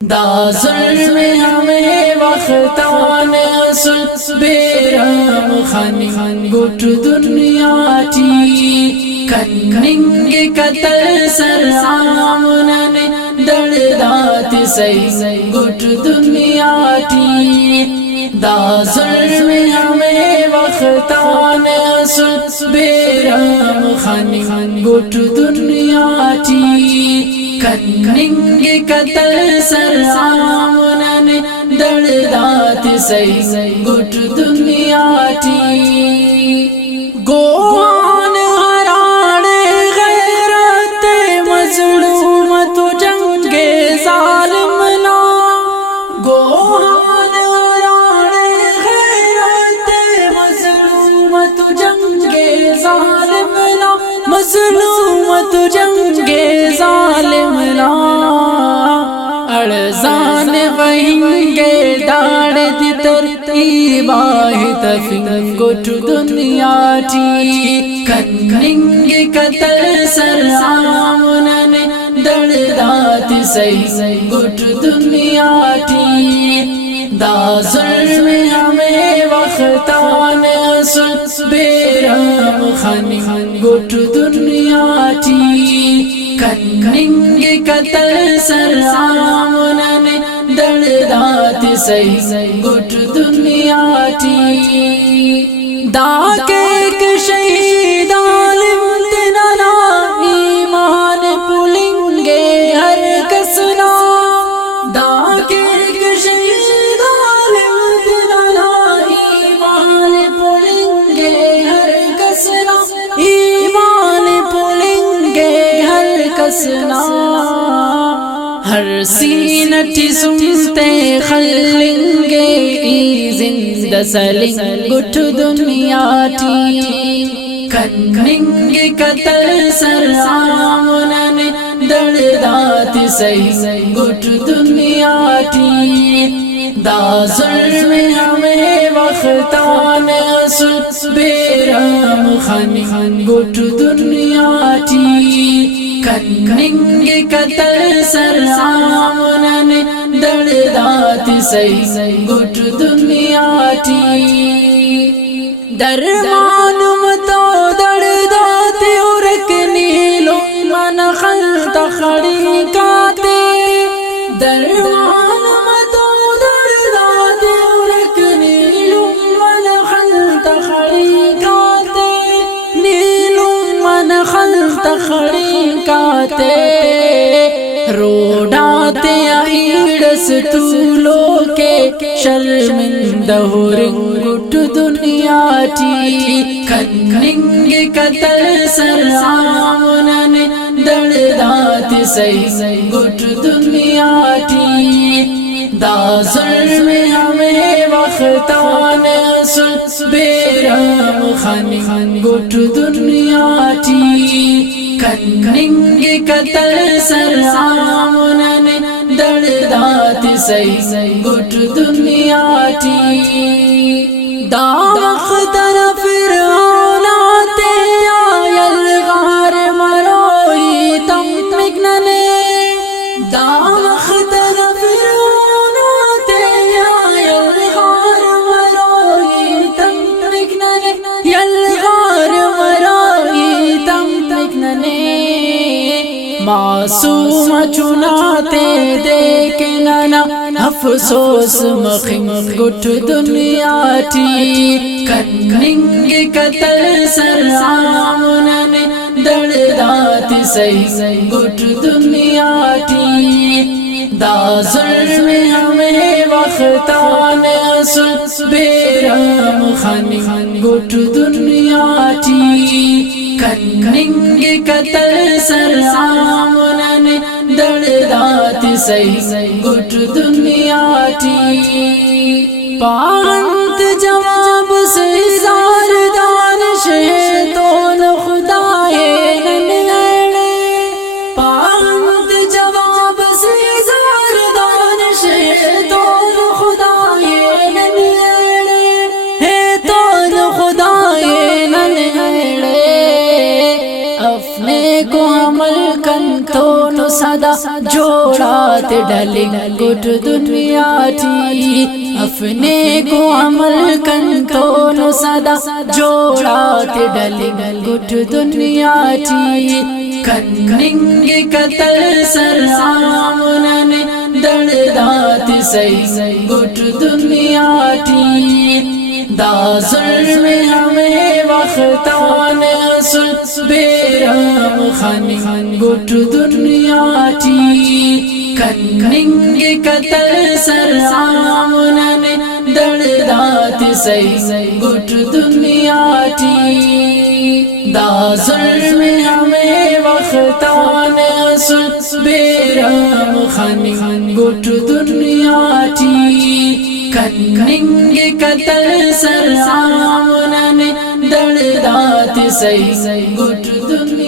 دا ظلم ہمیں وقتان اصل بیرام خان گوٹ دنیا ٹی کننگ قتل سر آمنن دردات سی گوٹ دنیا ٹی دا ظلم ہمیں وقتان اصل بیرام خان گوٹ دنیا ٹی کننگ قتل سر آمنن دردات سی گوٹ دنیا ٹی گوان ہراڑ غیرت مظلومت جنگ ظالم نا گوان ہراڑ غیرت مظلومت جنگ ظالم نا مظلومت جنگ ظالم نا ارزان وہنگے داڑ دی ترتیب آہت فنگوٹ دنیا ٹی کننگ قتل سر آمنن دردات سی گوٹ دنیا ٹی دا ظلم ہمیں وقتان اصل بیرام خان گوٹ دنیا ٹی کننگ قتل سر آمنن دردات سی گوٹ دنیا ٹی دا کیک شہید عالم تنانا ایمان پلنگے ہر کسنا دا کیک شہید عالم تنانا ایمان پلنگے ہر کسنا ایمان پلنگے ہر کسنا ہر سینٹی سنتے خلنگے ای زندہ سلنگ گوٹ دنیا ٹی کننگ قتل سر آمنن دردات سی گوٹ دنیا ٹی دا ظلم ہمیں وقتان اصل بیرام خان گوٹ دنیا ٹی کننگ قتل سر آمنن دردات سی گوٹ دنیا ٹی درمان متو دردات ارک نیلو من خلط خڑی کاتے درمان متو دردات ارک نیلو من خلط خڑی کاتے نیلو من خلط خڑی کاتے روڈاتے ایڈس طولو کے شرمندہ رنگوٹ دنیا ٹی کننگ قتل سر آمنن دردات سی گوٹ دنیا ٹی دا ظلم ہمیں وقتان اصل بیرام خان گوٹ دنیا ٹی کننگ قتل سر آمنن دردات سی گوٹ دنیا ٹی دا وقتن فرعون آتے آیل غار مروئی تم مکننے دا وقتن فرعون آتے آیل غار مروئی تم مکننے یل غار مروئی تم مکننے معصوم چناتے دیکھنا افسوس مخنگ گوٹ دنیا ٹی کننگ قتل سر آمنن دردات سی گوٹ دنیا ٹی دا ظلم ہمیں وقتان اصل بیرام خان گوٹ دنیا ٹی کننگ قتل سر آمنن دردات سی گوٹ دنیا ٹی پانت جواب سے زار دانش ہے تو خدائے ننیڑے پانت جواب سے زار دانش ہے تو خدائے ننیڑے ہے تو خدائے ننیڑے اپنے کو عمل کن تو سدا جوڑات ڈلنگ گٹ دنیا تھی اپنے کو عمل کن تو سدا جوڑات ڈلنگ گٹ دنیا تھی کننگ قتل سر آمنن دردات سی گٹ دنیا تھی دا ظلم ہمیں وقتان اصل بیرام خانن گٹ دنیا تھی کننگ قتل سر آمنن دردات سی گٹ دنیا تھی دا ظلم ہمیں وقتان اصل بیرام خانن گٹ دنیا تھی کننگ قتل سر آمنن دردات سی گٹ دنیا